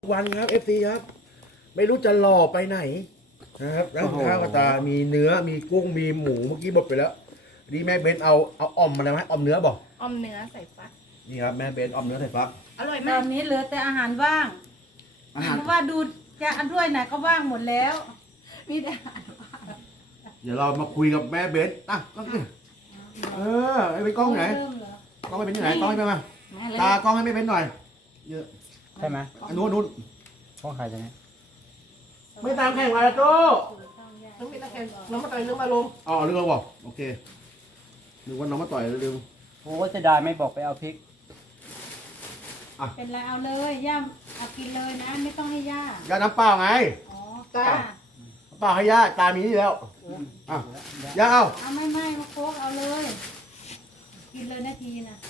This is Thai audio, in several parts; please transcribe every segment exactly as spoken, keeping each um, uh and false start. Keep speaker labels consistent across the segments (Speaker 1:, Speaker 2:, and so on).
Speaker 1: วันครับ เอฟ ซี ครับ ไม่รู้จะหล่อไปไหนนะครับร้านข้าวกระตามีเนื้อมีกุ้งมีหมูเมื่อกี้หมดไปแล้วดีแม่เบนเอาเอาอ่อมมาแล้วไหมอ่อมเนื้อบอก
Speaker 2: อมเนื้อใส่ฟัก
Speaker 1: นี่ครับแม่เบนอ่อมเนื้อใส่ฟัก
Speaker 2: อร่อย
Speaker 3: ต
Speaker 2: มา
Speaker 3: อก นนี้เหลือแต่อาหารว่าง
Speaker 1: อาหาร
Speaker 3: เพราะว่าดูจะอันด้วยไหนก็ว่างหมดแล้ว
Speaker 2: มีแต่อาหารว่าง
Speaker 1: เดี๋ยวเรามาคุยกับแม่เบนอ่ะกล้องนี่เออไอ้ไปกล้องไหน
Speaker 3: เริ่มเหรอก
Speaker 1: ล้องไปเป็นที่ไหนกล้องให้ไปมา
Speaker 3: แม่เลย
Speaker 1: ตากล้องให้แม่เบนหน่อยเยอะ
Speaker 4: ใช่ไหม
Speaker 1: อันนู้นนู้น
Speaker 4: ห้องใครจะเนี่ย
Speaker 1: ไม่ตามแข่งมาแล้วโจ้
Speaker 2: ต้องมีตะแกรงน้ำมันไตเรื่องมาลง
Speaker 1: อ๋อเรื่องบอกโอเคนึกว่าน้องมาต่อยเร็ว
Speaker 4: โอ้จะได้ไม่บอกไปเอาพริก
Speaker 3: เป็นไรเอาเลยย่าเอากินเลยนะ ไม่ต้องให้ย่า
Speaker 1: ๆย่าน้ำเปล่าไง
Speaker 3: อ๋อ
Speaker 2: จ้า
Speaker 3: จ้า
Speaker 1: น้ำเปล่าให้ย่าตามีนี่แล้วอ่ะย่าเอา
Speaker 3: เอาไม่ไม่มาโคกเอาเลย กินเลยนาทีนะ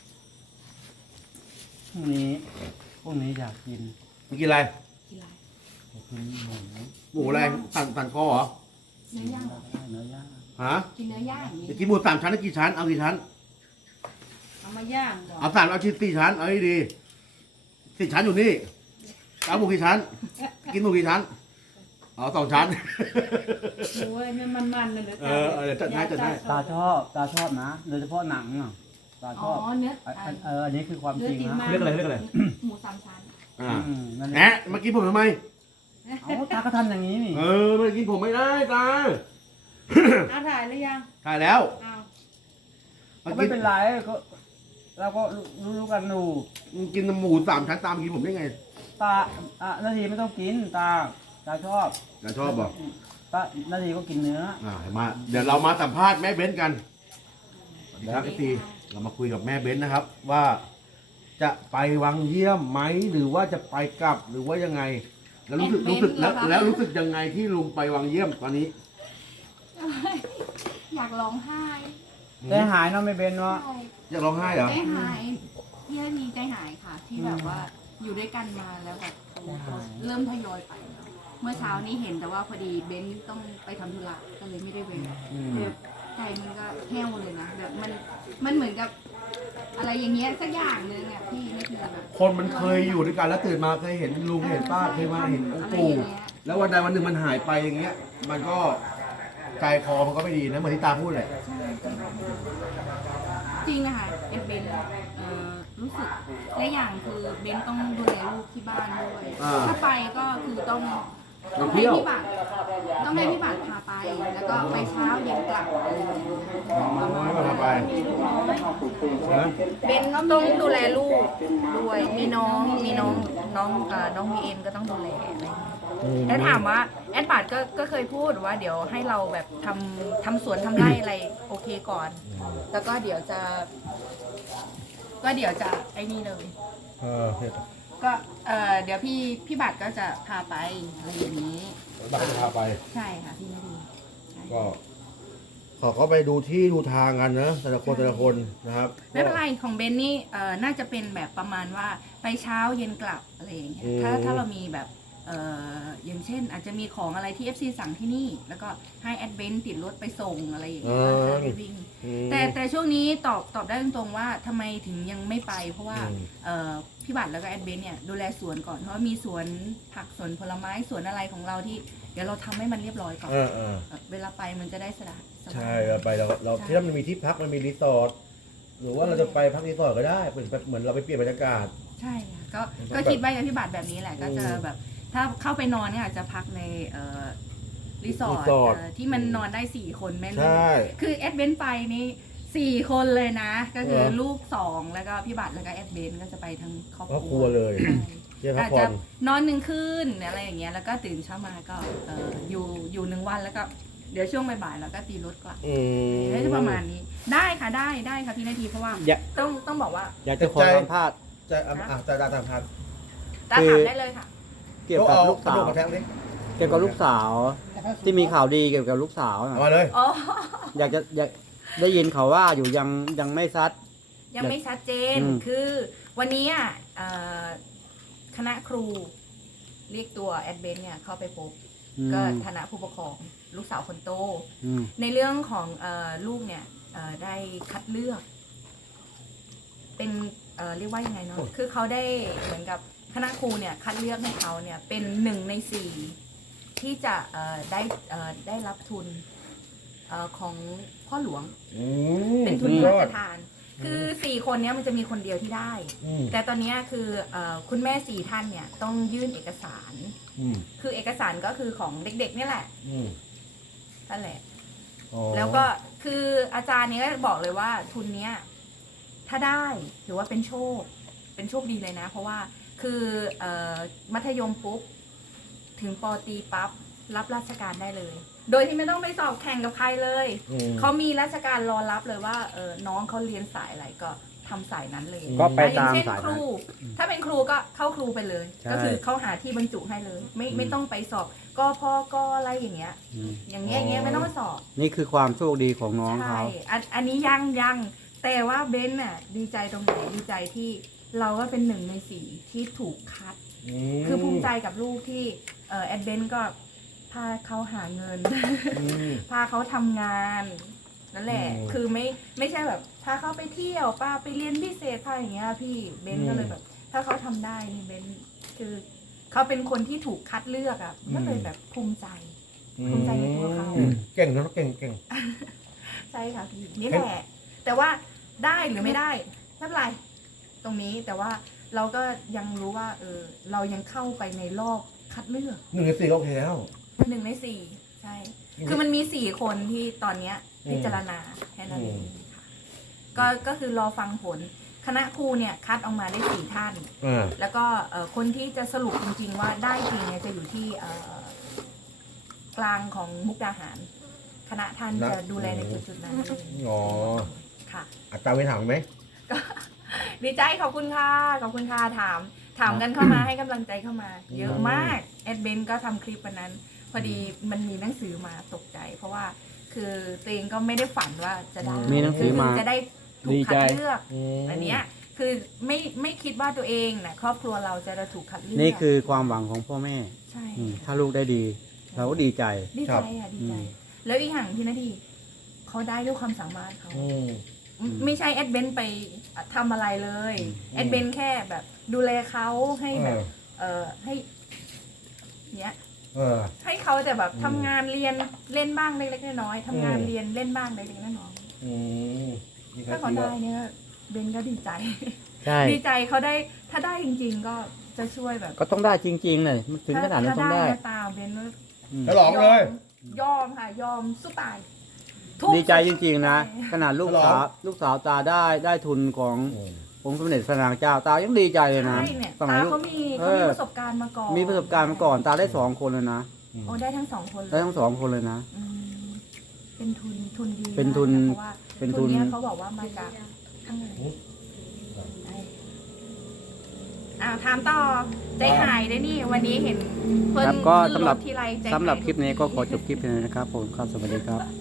Speaker 4: พรุ่งนี้พรุ่งนี้อยากกิน
Speaker 1: มากินอะไร
Speaker 2: กินอะไร
Speaker 4: อยากกินหมู
Speaker 1: หมูอะไรสั่นสั่นคอเหรอ
Speaker 2: เนื้อย่างเหรอ
Speaker 4: เนื้อย่าง
Speaker 1: ฮะ
Speaker 2: กินเนื้อย่างอย่างนี้
Speaker 1: จะกินหมูสามชั้นหรือกี่ชั้น เอากี่ชั้น
Speaker 3: เอามาย่างก่อน
Speaker 1: เอาสามเอาชิ้นสี่ชั้น เอาให้ดีสี่ชั้นอยู่นี่เอาหมูกี่ชั้น กินหมูกี่ชั้นเอาสองชั้น
Speaker 3: หมูอะไรมันมันๆเลยเหรอ
Speaker 1: เออเออเดี๋ยวจัดให้จัดให้
Speaker 4: ตาชอบตาชอบนะโดยเฉพาะหนังอ่ะตาช
Speaker 2: อ๋อ
Speaker 4: อบ
Speaker 2: เนื้อ
Speaker 4: อัน
Speaker 2: อ่า
Speaker 4: อันเอออันนี้คือความจริงนะ
Speaker 1: เรียกอะไรเรียกอะไร
Speaker 2: หมูสามชั้น
Speaker 1: อ่า
Speaker 4: อืมนั่นแหละ
Speaker 1: แหนะเมื่อกี้ผมทำไม
Speaker 4: เอาตาก็ทำอย่างนี้นี่
Speaker 1: เออเมื่อกี้ผมไม่ได้ตา
Speaker 3: เอาถ่ายหรือยัง
Speaker 1: ถ่ายแล้ว
Speaker 3: เอา
Speaker 1: เมื่อ
Speaker 4: ก็ไม่
Speaker 1: กี้
Speaker 4: เป็นไรก็เราก็รู้รู้กันดู
Speaker 1: กินหมูสามชั้นตามกินผมได้ไง
Speaker 4: ตาอ่ะนาทีไม่ต้องกินตาตาชอบ
Speaker 1: อย่าชอบบอก
Speaker 4: ตานาทีก็กินเนื้อ
Speaker 1: อ่ามาเดี๋ยวเรามาสัมภาษณ์แม่เบ้นกันนะครับพี่ตีเรามาคุยกับแม่เบ้นนะครับ ว่าจะไปวังเยี่ยมไหมหรือว่าจะไปกลับหรือว่ายังไง แล้วรู้สึกรู้สึกแล้วแล้วรู้สึกยังไงที่ลุงไปวังเยี่ยมตอนนี้
Speaker 2: อยากร้องไห้
Speaker 4: ได้หายเนาะไม่เป็นเนาะ
Speaker 2: ใช่
Speaker 1: อยากร้องไห้เหรอ
Speaker 2: ใจหายพี่นาทีใจหายค่ะ ที่แบบว่าอยู่ด้วยกันมาแล้วแบบเริ่มทยอยไปแล้วเมื่อเช้านี้เห็นแต่ว่าพอดีเบนซ์ต้องไปทำธุระก็เลยไม่ได้เว้น
Speaker 4: อืม
Speaker 2: แบบใจมันก็แห้วเลยนะแบบมันมันเหมือนกับ อะไรอย่างเงี้ยสักอย่างหนึงอ่ะพี่นี่คือแบบ
Speaker 1: คนมันเคยอยู่ด้วยกันแล้วตื่นมาเคยเห็นลุงเห็นป้าเคยมาเห็นองค์ปู่แล้ววันใดวันหนึ่งมันหายไปอย่างเงี้ย มันก็ใจคอมันก็ไม่ดีนะเหมือนที่ตาพูดแหละ
Speaker 2: ใช่จริงนะคะเอ็นเบนเอ่อรู้สึกและอย่างคือเบนต้องดูแลลูกที่บ้านด้วย
Speaker 1: อ่า
Speaker 2: ถ้าไปก็คือต้อง
Speaker 1: ต้
Speaker 2: ต้
Speaker 1: อ
Speaker 2: อง ง
Speaker 1: เที่
Speaker 2: ให้
Speaker 1: ยว
Speaker 2: พี่บัตรต้องให้พี่บัตรพาไป แล้วก็ไปเช้าเย็นกลับอะไรอย่างเงี้ย
Speaker 1: น้อยมาทำไป
Speaker 3: มีลูกน้อย
Speaker 1: นะ
Speaker 2: เบนก็ต้องดูแลลูกด้วยมีน้องมีน้องน้องเอ่อน้องมีเอ็มก็ต้องดูแลอะไรอย่างเงี้ย แอดถามว่าแอดบาทก็ก็เคยพูดว่าเดี๋ยวให้เราแบบทำทำสวนทำไร่อะไรโอเคก่อน แล้วก็เดี๋ยวจะ ก็เดี๋ยวจะไอ้นี่เลย
Speaker 1: เออ
Speaker 2: ก็เออเดี๋ยวพี่พี่บัตรก็จะพาไปอะไรอย่างนี้
Speaker 1: บ้านจะพาไป
Speaker 2: ใช่ค่ะพี่นาดีใช่
Speaker 1: ก็ขอเขาไปดูที่ดูทางกันนะแต่ละคนแต่ละคนนะครับ
Speaker 2: ไม่เป็นไรของเบนนี่เออน่าจะเป็นแบบประมาณว่าไปเช้าเย็นกลับอะไรอย่างเงี้ยถ้าถ้าเรามีแบบเอออย่างเช่น อาจจะมีของอะไรที่ เอฟ ซี สั่งที่นี่ แล้วก็ให้แอดเบนติดรถไปส่งอะไรอย่างเงี้ยไปวิ่ง
Speaker 1: อืม
Speaker 2: แต่แต่ช่วงนี้ตอบตอบได้ตรงๆว่าทำไมถึงยังไม่ไป เพราะว่า
Speaker 1: อืม
Speaker 2: เอ่อพี่บัตรแล้วก็แอดเบนเนี่ยดูแลสวนก่อนเพราะว่ามีสวนผักสวนผลไม้สวนอะไรของเราที่เดี๋ยวเราทำให้มันเรียบร้อยก่อน
Speaker 1: เออเออ
Speaker 2: เอ่อเวลาไปมันจะได้สะดวกสบาย
Speaker 1: ใช่เราไปเราเราที่นั่นมันมีที่พักมันมีรีสอร์ทหรือว่าเราจะไปพักรีสอร์ทก็ได้เหมือนแบบเหมือนเราไปเปลี่ยนบรรยากาศ
Speaker 2: ใช่ค่ะก็
Speaker 1: มันต้อง
Speaker 2: ก็คิดไว้กับพี่บัตรแบบนี้แหละก็จะ
Speaker 1: อืม
Speaker 2: แบบถ้าเข้าไปนอนเนี่ยอาจจะพักในเอ่อรีสอร์ท
Speaker 1: รีสอร์ท
Speaker 2: เอ่อที่มันนอนได้สี่คนแม่ลู
Speaker 1: ใช่
Speaker 2: กคือแอดเบนไปนี่สี่คนเลยนะ ก็คือ
Speaker 1: เหรอ
Speaker 2: ลูกสองแล้วก็พี่บัตรแล้วก็แอดเบนก็จะไปทั้งครอบ
Speaker 1: ครอบ
Speaker 2: ค
Speaker 1: ค
Speaker 2: รั
Speaker 1: รั
Speaker 2: ว
Speaker 1: วเลย
Speaker 2: ใช่
Speaker 1: เที่ยวพัก
Speaker 2: อาจ
Speaker 1: ผ่อ
Speaker 2: จะ
Speaker 1: น
Speaker 2: นอนหนึ่งคืนอะไรอย่างเงี้ยแล้วก็ตื่นเช้ามาก็เอ่ออยู่อยู่หนึ่งวันแล้วก็เดี๋ยวช่วงบ่ายๆแล้วก็ตีรถกลับ
Speaker 1: อืม
Speaker 2: ได้ประมาณนี้ได้ค่ะได้ได้ค่ะพี่นาทีเพราะว่า
Speaker 4: อยาก
Speaker 2: ต้องต้องบอกว่า
Speaker 4: อยากจะขอ
Speaker 1: ใจ
Speaker 4: สัมภาษณ์
Speaker 1: จะอ่ะอ่ะจะดาตามพัน
Speaker 2: ตาถามได้เลยค่ะ
Speaker 4: เกี่ยวกับลูกสาว
Speaker 1: เอระดูมาแทงดิ
Speaker 4: เกี่ยวกับลูกสาวที่มีข่าวดีเกี่ยวกับลูกสาวน่ะ
Speaker 1: เอามาเลย
Speaker 2: อ๋อ
Speaker 4: อยากจะอยากได้ยินเขาว่าอยู่ยังยังไม่ซัด
Speaker 2: ยังไม่ชัดเจน
Speaker 4: อืม
Speaker 2: คือวันนี้อ่ะเอ่อคณะครูเรียกตัวแอดเบนเนี่ยเข้าไปพบ
Speaker 4: อืม
Speaker 2: ก็ฐานะผู้ปกครองลูกสาวคนโต
Speaker 4: อืม
Speaker 2: ในเรื่องของเออลูกเนี่ยเอ่อได้คัดเลือก เป็นเอ่อเรียกว่ายังไงเนาะคือเขาได้เหมือนกับคณะครูเนี่ยคัดเลือกให้เขาเนี่ยเป็นหนึ่งในสี่ที่จะเอ่อได้เอ่อได้รับทุนเอ่อของพ่อหลวง
Speaker 1: อืม
Speaker 2: เป็นทุน
Speaker 1: สุ
Speaker 2: พ
Speaker 1: ด
Speaker 2: ระ
Speaker 1: ยอ
Speaker 2: รา
Speaker 1: ด
Speaker 2: ชทาน คือสี่คนเนี้ยมันจะมีคนเดียวที่ได้
Speaker 1: อืม
Speaker 2: แต่ตอนเนี้ยคือเอ่อคุณแม่สี่ท่านเนี่ยต้องยื่นเอกสาร
Speaker 1: อืม
Speaker 2: คือเอกสารก็คือของเด็กๆเนี่ยแหละ
Speaker 1: อืม
Speaker 2: นั่นแหละ
Speaker 1: อ๋อ
Speaker 2: แล้วก็คืออาจารย์เนี้ยบอกเลยว่าทุนเนี้ยถ้าได้ถือว่าเป็นโชค เป็นโชคดีเลยนะ เพราะว่าคือเอ่อมัธยมปุ๊บถึงปอตรีปั๊บรับราชการได้เลย โดยที่ไม่ต้องไปสอบแข่งกับใครเลย
Speaker 1: อืม
Speaker 2: เขามีราชการรอรับเลยว่าเออน้องเขาเรียนสายอะไรก็ทำสายนั้นเลย
Speaker 4: ก็ไป
Speaker 2: อย่
Speaker 4: ตาง ม
Speaker 2: เช่น
Speaker 4: สาย
Speaker 2: ค
Speaker 4: นั้น
Speaker 2: รู ถ้าเป็นครูก็เข้าครูไปเลย
Speaker 4: ใช่
Speaker 2: ก็คือเขาหาที่บรรจุให้เลย ไม่
Speaker 4: อืม
Speaker 2: ไม่ต้องไปสอบก็พ่อก็อะไรอย่างเงี้ย
Speaker 4: อืม
Speaker 2: อย่างเงี้ยอย่างเงี้ยไม่ต้องไปสอบ
Speaker 4: นี่คือความโชคดีของน้อง
Speaker 2: ใช่
Speaker 4: เขา
Speaker 2: อันอันนี้ยังยังแต่ว่าเบนน่ะดีใจตรงไหนดีใจที่เราก็เป็นหนึ่งในสี่ที่ถูกคัด
Speaker 1: ม
Speaker 2: คือภูมิใจกับลูกที่เออแอดเบนก็พาเขาหาเงิน
Speaker 1: อืม
Speaker 2: พาเขาทำงานนั่นแหละ
Speaker 1: อืม
Speaker 2: คือไม่ไม่ใช่แบบพาเขาไปเที่ยวพาไปเรียนพิเศษพาอย่างเงี้ยพี่เบน
Speaker 1: อืม
Speaker 2: ก็เลยแบบ ถ้าเขาทำได้นี่เบนคือเขาเป็นคนที่ถูกคัดเลือกอ่ะก็เลยแบบภูมิใจ ภูมิใจในตัวเขา
Speaker 1: อืมเก่งนะเก่งเก่ง
Speaker 2: ใช่ค่ะพี่นี่แหละ แต่ว่าได้หรือไม่ได้ไม่เป็นไร ตรงนี้แต่ว่าเราก็ยังรู้ว่า เออ เรายังเข้าไปในรอบคัดเลือก
Speaker 1: หนึ่งในสี่ก็โอเคแล้ว
Speaker 2: หนึ่งในสี่ใช่ คือมันมีสี่คนที่ตอนเนี้ย
Speaker 1: อืม
Speaker 2: พิจารณาแค่นั้นเอง
Speaker 1: อืม
Speaker 2: ค่ะก็ก็คือรอฟังผล คณะครูเนี่ยคัดออกมาได้สี่ท่าน
Speaker 1: อ่า
Speaker 2: แล้วก็เอ่อคนที่จะสรุปจริง ๆ ว่าได้จริงเนี่ยจะอยู่ที่เอ่อกลางของมุกดาหาร คณะท่านจะดูแลในจุดๆนั้นเอง
Speaker 1: อ๋อ
Speaker 2: ค่ะ
Speaker 1: อาจารย์ไปถามไหม
Speaker 2: ก็ ดีใจขอบคุณค่ะขอบคุณค่ะถาม ถามกันเข้ามาให้กำลังใจเข้ามา เยอะมากแอดเบนก็ทำคลิปวันนั้น พอดีมันมีหนังสือมาตกใจ เพราะว่าคือตัวเองก็ไม่ได้ฝันว่าจะได้
Speaker 4: มีหนังสือมา
Speaker 2: คืจะได้ถูก
Speaker 4: ดี
Speaker 2: คั
Speaker 4: ใจ
Speaker 2: ดเลือก
Speaker 1: อืม
Speaker 2: อันเนี้ยคือไม่ไม่คิดว่าตัวเองนะครอบครัวเราจะได้ถูกคัดเลือก
Speaker 4: นี่คือความหวังของพ่อแม่
Speaker 2: ใช่
Speaker 4: อืมถ้าลูกได้ดี เราก็ดีใจ
Speaker 2: ดี
Speaker 1: ครั
Speaker 2: ใจ
Speaker 1: บ
Speaker 2: อ่ะดี
Speaker 4: อื
Speaker 2: ใจ
Speaker 4: ม
Speaker 2: แล้วอีกอย่างพี่นาทีเขาได้ด้วยความสามารถเขา
Speaker 1: อืม
Speaker 4: ม
Speaker 2: ไม่ใช่แอดเบนไปทำอะไรเลย
Speaker 4: อืม
Speaker 2: แอดเบนแค่แบบดูแลเขาให้แบบ เออให้เนี้ย
Speaker 1: เออ
Speaker 2: ให้เขาแต่แบบ
Speaker 1: อืม
Speaker 2: ทำงานเรียนเล่นบ้างเล็กๆน้อยๆทำงาน
Speaker 1: อืม
Speaker 2: เรียนเล่นบ้างเล็กๆน้อย
Speaker 1: อืมนี่
Speaker 2: ๆ
Speaker 1: ก็
Speaker 2: ถ้าเขา
Speaker 1: ถือ
Speaker 2: ได้
Speaker 1: ว่า
Speaker 2: เนี่ยเบนก็ดีใจ
Speaker 4: ใช่
Speaker 2: ดีใจเขาได้ถ้าได้จริง ๆ ก็จะช่วยแบบ
Speaker 4: ก็ต้องได้จริงๆเลยถึงขนาดนั้นต้องได้
Speaker 2: ถ้านะตามเบนว่า
Speaker 4: อืม
Speaker 1: ฉลองเลย
Speaker 2: ยอมค่ะ ยอมสู้ตายทุก
Speaker 4: ดีใจจริงๆนะ
Speaker 2: ใช่
Speaker 4: ขนาดลูกสาวลูกสาวตาได้ได้ทุนขององค์สมเด็จพระนางเจ้าตายังดีใจเลยนะ
Speaker 2: ใช่เนี่ย
Speaker 4: สมัย
Speaker 2: ตา
Speaker 4: ลูก
Speaker 2: เขามี
Speaker 4: เอ
Speaker 2: เขามี
Speaker 4: อ
Speaker 2: ประสบการณ์มาก่อน
Speaker 4: มีประสบการณ์มาก่อนตาได้สองคนเลยนะ
Speaker 2: โอ้ได้ทั้งสองคนเลย
Speaker 4: ได้ทั้งสองคนเลยนะ
Speaker 2: อืมเป็นทุนทุนดี
Speaker 4: เป็นทุน
Speaker 2: มากะเพราะว่า
Speaker 4: เป็นทุ
Speaker 2: ทุ
Speaker 4: น
Speaker 2: นเนี้ยเขาบอกว่ามาจากข้างในได้อ่าถามต่อใจหายได้นี่ วันนี้เห็นเพิ่น
Speaker 4: ครับก็
Speaker 2: ขึ้น
Speaker 4: สำหรับ
Speaker 2: ถทีไรใจาย
Speaker 4: สำหรับคลิปนี้ก็ขอ
Speaker 2: ทุ
Speaker 4: จบคลิปนี้นะครับผมครับสวัสดีครับ